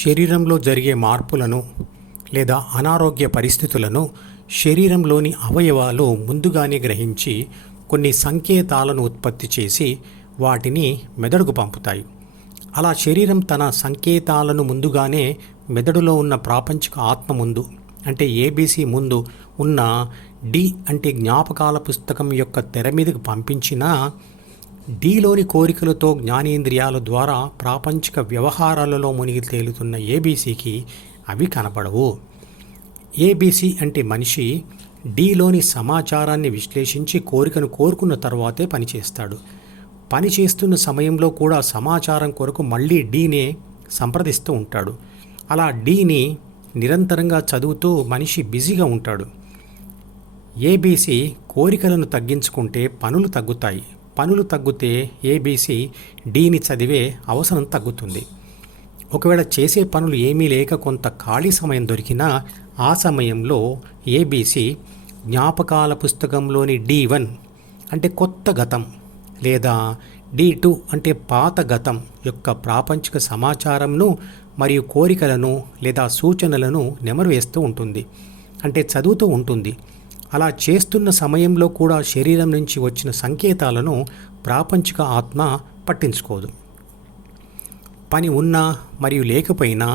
శరీరంలో జరిగే మార్పులను లేదా అనారోగ్య పరిస్థితులను శరీరంలోని అవయవాలు ముందుగానే గ్రహించి కొన్ని సంకేతాలను ఉత్పత్తి చేసి వాటిని మెదడుకు పంపుతాయి. అలా శరీరం తన సంకేతాలను ముందుగానే మెదడులో ఉన్న ప్రాపంచిక ఆత్మ ముందు అంటే ఏబీసీ ముందు ఉన్న డి అంటే జ్ఞాపకాల పుస్తకం యొక్క తెర మీదకు పంపించినా డీలోని కోరికలతో జ్ఞానేంద్రియాల ద్వారా ప్రాపంచిక వ్యవహారాలలో మునిగి తేలుతున్న ఏబీసీకి అవి కనపడవు. ఏబీసీ అంటే మనిషి డీలోని సమాచారాన్ని విశ్లేషించి కోరికను కోరుకున్న తర్వాతే పనిచేస్తాడు. పని చేస్తున్న సమయంలో కూడా సమాచారం కొరకు మళ్ళీ డీనే సంప్రదిస్తూ ఉంటాడు. అలా డీని నిరంతరంగా చదువుతూ మనిషి బిజీగా ఉంటాడు. ఏబీసీ కోరికలను తగ్గించుకుంటే పనులు తగ్గుతాయి. పనులు తగ్గితే ఏబీసీ డీని చదివే అవసరం తగ్గుతుంది. ఒకవేళ చేసే పనులు ఏమీ లేక కొంత ఖాళీ సమయం దొరికినా ఆ సమయంలో ఏబీసీ జ్ఞాపకాల పుస్తకంలోని D1 అంటే కొత్త గతం లేదా D2 అంటే పాత గతం యొక్క ప్రాపంచిక సమాచారంను మరియు కోరికలను లేదా సూచనలను నెమరువేస్తూ ఉంటుంది, అంటే చదువుతూ ఉంటుంది. అలా చేస్తున్న సమయంలో కూడా శరీరం నుంచి వచ్చిన సంకేతాలను ప్రాపంచిక ఆత్మ పట్టించుకోదు. పని ఉన్నా మరియు లేకపోయినా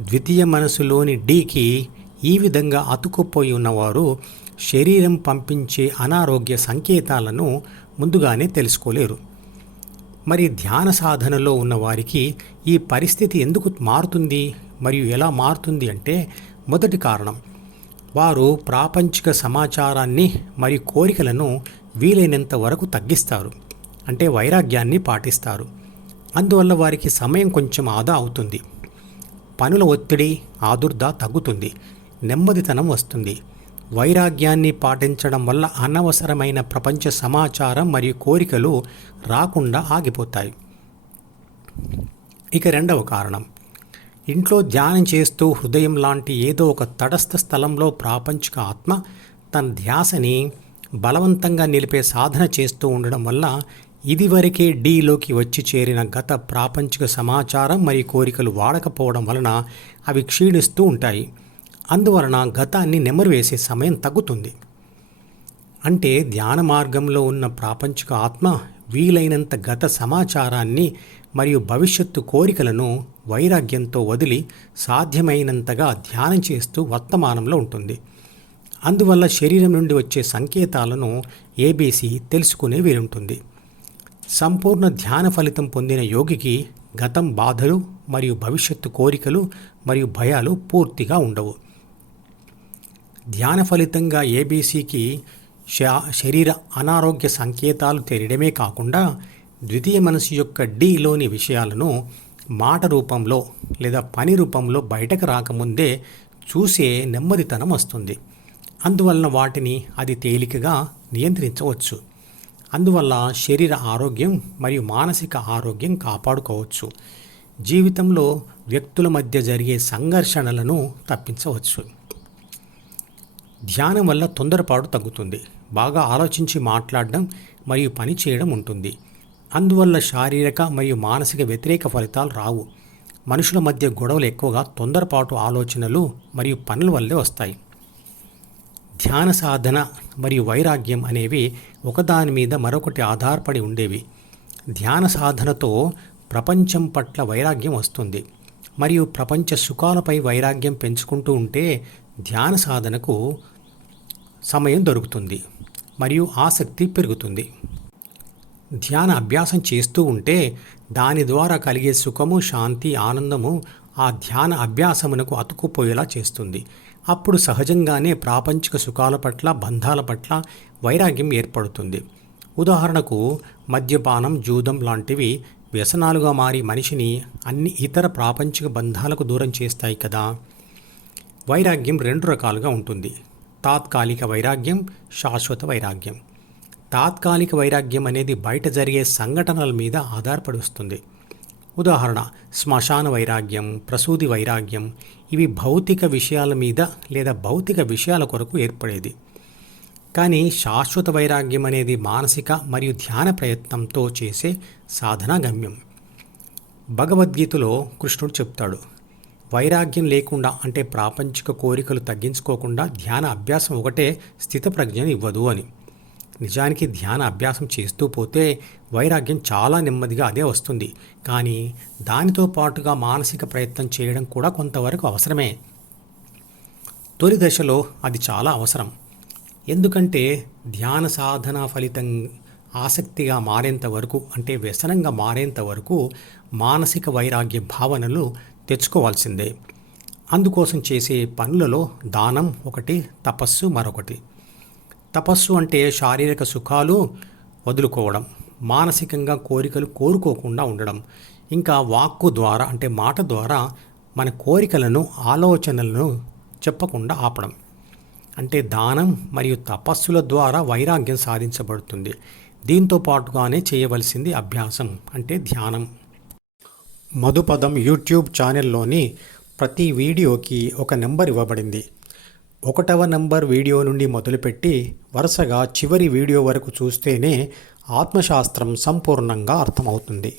ద్వితీయ మనసులోని డీకి ఈ విధంగా అతుక్కుపోయి ఉన్నవారు శరీరం పంపించే అనారోగ్య సంకేతాలను ముందుగానే తెలుసుకోలేరు. మరి ధ్యాన సాధనలో ఉన్నవారికి ఈ పరిస్థితి ఎందుకు మారుతుంది మరియు ఎలా మారుతుంది అంటే, మొదటి కారణం వారు ప్రాపంచిక సమాచారాన్ని మరియు కోరికలను వీలైనంత వరకు తగ్గిస్తారు, అంటే వైరాగ్యాన్ని పాటిస్తారు. అందువల్ల వారికి సమయం కొంచెం ఆదా అవుతుంది. పనుల ఒత్తిడి ఆదుర్ద తగ్గుతుంది, నెమ్మదితనం వస్తుంది. వైరాగ్యాన్ని పాటించడం వల్ల అనవసరమైన ప్రపంచ సమాచారం మరియు కోరికలు రాకుండా ఆగిపోతాయి. ఇక రెండవ కారణం, ఇంట్లో ధ్యానం చేస్తూ హృదయం లాంటి ఏదో ఒక తటస్థ స్థలంలో ప్రాపంచిక ఆత్మ తన ధ్యాసని బలవంతంగా నిలిపే సాధన చేస్తూ ఉండడం వల్ల ఇదివరకే డీలోకి వచ్చి చేరిన గత ప్రాపంచిక సమాచారం మరియు కోరికలు వాడకపోవడం వలన అవి క్షీణిస్తూ ఉంటాయి. అందువలన గతాన్ని నెమరువేసే సమయం తగ్గుతుంది. అంటే ధ్యాన మార్గంలో ఉన్న ప్రాపంచిక ఆత్మ వీలైనంత గత సమాచారాన్ని మరియు భవిష్యత్తు కోరికలను వైరాగ్యంతో వదిలి సాధ్యమైనంతగా ధ్యానం చేస్తూ వర్తమానంలో ఉంటుంది. అందువల్ల శరీరం నుండి వచ్చే సంకేతాలను ఏబీసీ తెలుసుకునే వీలుంటుంది. సంపూర్ణ ధ్యాన ఫలితం పొందిన యోగికి గతం బాధలు మరియు భవిష్యత్తు కోరికలు మరియు భయాలు పూర్తిగా ఉండవు. ధ్యాన ఫలితంగా ఏబీసీకి శరీర అనారోగ్య సంకేతాలు తెలియడమే కాకుండా ద్వితీయ మనసు యొక్క డీలోని విషయాలను మాట రూపంలో లేదా పని రూపంలో బయటకు రాకముందే చూసే నెమ్మదితనం వస్తుంది. అందువలన వాటిని అది తేలికగా నియంత్రించవచ్చు. అందువల్ల శరీర ఆరోగ్యం మరియు మానసిక ఆరోగ్యం కాపాడుకోవచ్చు. జీవితంలో వ్యక్తుల మధ్య జరిగే సంఘర్షణలను తప్పించవచ్చు. ధ్యానం వల్ల తొందరపాటు తగ్గుతుంది. బాగా ఆలోచించి మాట్లాడడం మరియు పని చేయడం ఉంటుంది. అందువల్ల శారీరక మరియు మానసిక వ్యతిరేక ఫలితాలు రావు. మనుషుల మధ్య గొడవలు ఎక్కువగా తొందరపాటు ఆలోచనలు మరియు పనుల వల్లే వస్తాయి. ధ్యాన సాధన మరియు వైరాగ్యం అనేవి ఒకదాని మీద మరొకటి ఆధారపడి ఉండేవి. ధ్యాన సాధనతో ప్రపంచం పట్ల వైరాగ్యం వస్తుంది మరియు ప్రపంచ సుఖాలపై వైరాగ్యం పెంచుకుంటూ ఉంటే ధ్యాన సాధనకు సమయం దొరుకుతుంది మరియు ఆసక్తి పెరుగుతుంది. ధ్యాన అభ్యాసం చేస్తూ ఉంటే దాని ద్వారా కలిగే సుఖము, శాంతి, ఆనందము ఆ ధ్యాన అభ్యాసమునకు అతుక్కుపోయేలా చేస్తుంది. అప్పుడు సహజంగానే ప్రాపంచిక సుఖాల పట్ల, బంధాల పట్ల వైరాగ్యం ఏర్పడుతుంది. ఉదాహరణకు మద్యపానం, జూదం లాంటివి వ్యసనాలుగా మారి మనిషిని అన్ని ఇతర ప్రాపంచిక బంధాలకు దూరం చేస్తాయి కదా. వైరాగ్యం రెండు రకాలుగా ఉంటుంది: తాత్కాలిక వైరాగ్యం, శాశ్వత వైరాగ్యం. తాత్కాలిక వైరాగ్యం అనేది బయట జరిగే సంఘటనల మీద ఆధారపడి వస్తుంది. ఉదాహరణ శ్మశాన వైరాగ్యం, ప్రసూతి వైరాగ్యం. ఇవి భౌతిక విషయాల మీద లేదా భౌతిక విషయాల కొరకు ఏర్పడేది. కానీ శాశ్వత వైరాగ్యం అనేది మానసిక మరియు ధ్యాన ప్రయత్నంతో చేసే సాధనా గమ్యం. భగవద్గీతలో కృష్ణుడు చెప్తాడు, వైరాగ్యం లేకుండా అంటే ప్రాపంచిక కోరికలు తగ్గించుకోకుండా ధ్యాన అభ్యాసం ఒకటే స్థితప్రజ్ఞను ఇవ్వదు అని. నిజానికి ధ్యాన అభ్యాసం చేస్తూ పోతే వైరాగ్యం చాలా నెమ్మదిగా అదే వస్తుంది. కానీ దానితో పాటుగా మానసిక ప్రయత్నం చేయడం కూడా కొంతవరకు అవసరమే. తొలి దశలో అది చాలా అవసరం. ఎందుకంటే ధ్యాన సాధన ఫలితం ఆసక్తిగా మారేంత వరకు అంటే వ్యసనంగా మారేంత వరకు మానసిక వైరాగ్య భావనలు తెచ్చుకోవాల్సిందే. అందుకోసం చేసే పనులలో దానం ఒకటి, తపస్సు మరొకటి. తపస్సు అంటే శారీరక సుఖాలు వదులుకోవడం, మానసికంగా కోరికలు కోరుకోకుండా ఉండడం, ఇంకా వాక్కు ద్వారా అంటే మాట ద్వారా మన కోరికలను ఆలోచనలను చెప్పకుండా ఆపడం. అంటే దానం మరియు తపస్సుల ద్వారా వైరాగ్యం సాధించబడుతుంది. దీంతో పాటుగానే చేయవలసింది అభ్యాసం అంటే ధ్యానం. మధుపదం యూట్యూబ్ ఛానల్లోని ప్రతి వీడియోకి ఒక నెంబర్ ఇవ్వబడింది. 1వ నెంబర్ వీడియో నుండి మొదలుపెట్టి వరుసగా చివరి వీడియో వరకు చూస్తేనే ఆత్మశాస్త్రం సంపూర్ణంగా అర్థమవుతుంది.